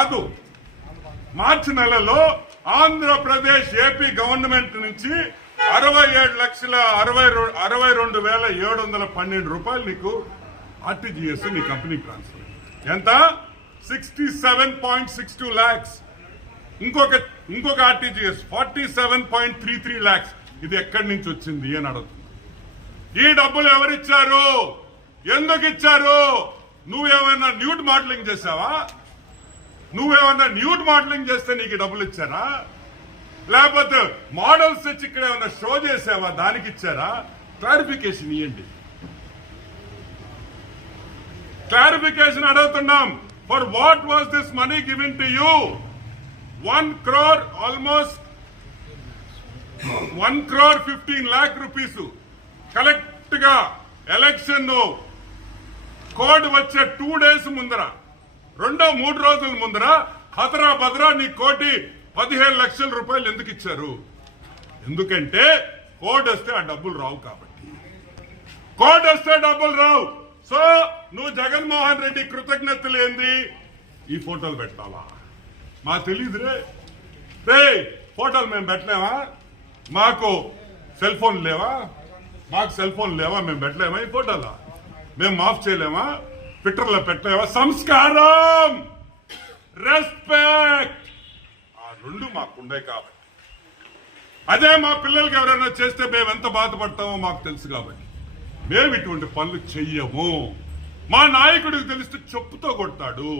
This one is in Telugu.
కాదు. మార్చి నెలలో ఆంధ్రప్రదేశ్ ఏపీ గవర్నమెంట్ నుంచి 67,62,712 రూపాయలు నీకు ఆర్టీజీఎస్ నీ కంపెనీ ట్రాన్స్ఫర్. ఎంత? 67.62 lakhs. ఇంకొక ఆర్టీజీఎస్ 47.33 lakhs. ఇది ఎక్కడి నుంచి వచ్చింది అని అడుగుతుంది. ఈ డబ్బులు ఎవరిచ్చారు? ఎందుకు ఇచ్చారు? నువ్వేమైనా న్యూడ్ మోడలింగ్ చేసావా? నువ్వేమన్నా న్యూడ్ మోడలింగ్ చేస్తే నీకు డబ్బులు ఇచ్చారా? లేకపోతే మోడల్స్ తెచ్చి ఇక్కడ ఏమన్నా షో చేసావా? దానికి ఇచ్చారా? క్లారిఫికేషన్ ఇవ్వండి. క్లారిఫికేషన్ అడుగుతున్నాం. For what was this money given to you? 1 crore almost 1,15 lakh rupees collect గా ఎలక్షన్ కోడ్ వచ్చే 2 days ముందర, 2-3 రోజుల ముందర హతరా భద్రా నీ 1,15 లక్షల రూపాయలు ఎందుకు ఇచ్చారు? ఎందుకంటే కోడ్ వస్తే ఆ డబ్బులు రావు కాబట్టి. కోడ్ వస్తే డబ్బులు రావు. సో నువ్వు జగన్మోహన్ రెడ్డి కృతజ్ఞతలు ఏంది? ఈ ఫోటోలు పెట్టాలా? మాకు తెలియదురే. ఫోటోలు మేము పెట్టలేమా? మాకు సెల్ ఫోన్ లేవా? మేము పెట్టలేమా? ఈ ఫోటోలా మేము మాఫ్ చేయలేమా? ట్విట్టర్లో పెట్టలేవా? సంస్కారం, రెస్పెక్ట్, ఆ రెండు మాకుండే కాబట్టి. అదే మా పిల్లలకి ఎవరైనా చేస్తే మేము ఎంత బాధపడతామో మాకు తెలుసు కాబట్టి మేము ఇటువంటి పనులు చెయ్యము. మా నాయకుడికి తెలిస్తే చెప్పుతో కొడతాడు.